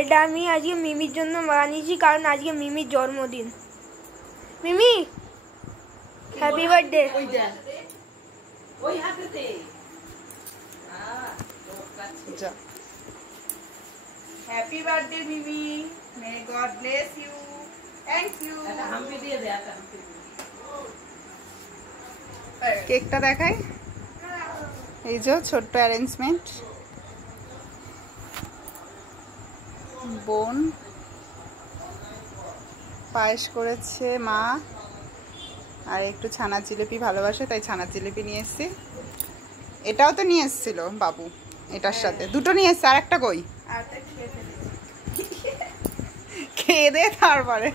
এটা আমি আজকে মিমির জন্য বানিয়েছি, কারণ আজকে মিমির জন্মদিন। Mimi happy birthday. Happy birthday Mimi, may God bless you. Thank you. কেকটা দেখাই, এই যে ছোট্ট অ্যারেঞ্জমেন্ট। বোন পায়েস করেছে মা, আর একটু ছানার জিলিপি ভালোবাসে তাই ছানার জিলিপি নিয়ে এসছি। এটাও তো নিয়ে এসছিল বাবু, এটার সাথে দুটো নিয়ে এসছে। আর একটা কই? খেয়ে দে তারপরে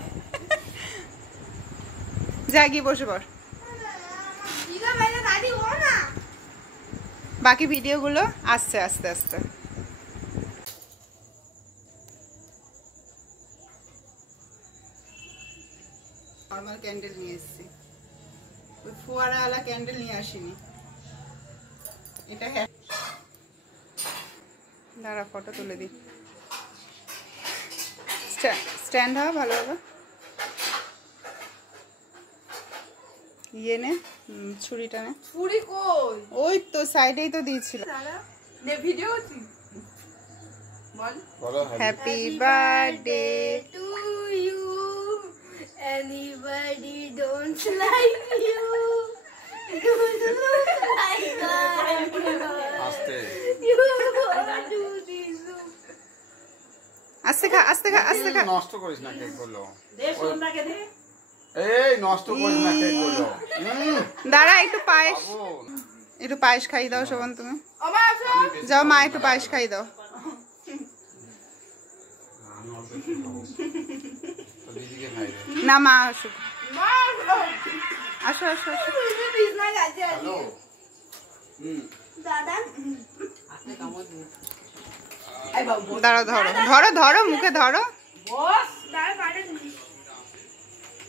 যা গিয়ে বসে পড়। বাকি ভিডিওগুলো আসছে আস্তে আস্তে। নর্মাল ক্যান্ডেল নিয়ে এসেছি, ওই ফোয়ারাওয়ালা ক্যান্ডেল নিয়ে আসিনি। এটা দাঁড়া ফটো তুলে দিই। স্ট্যান্ড হবে ভালোভাবে। ইয়ে নে, ছুরিটা নে। ছুরি কই? ওই তো সাইডেই তো দিয়েছিল। নে ভিডিও করছি। বল happy birthday to you, anybody don't like you, আস্তে you do this. আস্তে খা, আস্তে খা, আস্তে খা। নষ্ট করিস না কেক গুলো। দে সোনাকে দে। এই নষ্ট করিস না কেক গুলো। দাঁড়া একটু পায়েস, একটু পায়েস খাই দাও শোভন তুমি। যাও মা একটু পায়েস খাই দাও। না মা আসুক, আসো আসো আসো। দাঁড়াও, ধরো ধরো ধরো, মুখে ধরো।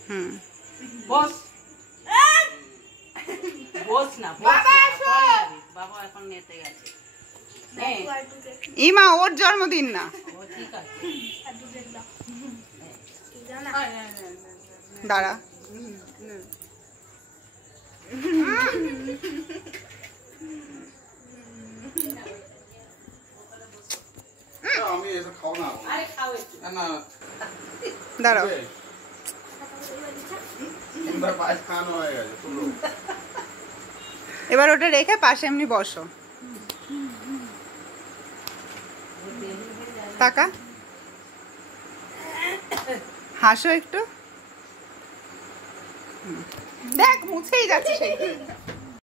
হুম ইমা ওর জন্মদিন না। দাঁড়া আমি এটা খাও না। আরে খাও একটু। না দাঁড়াও। এবার ওটা রেখে পাশে এমনি বসো। টাকা হাসো একটু। দেখ মুছেই যাচ্ছে সেই।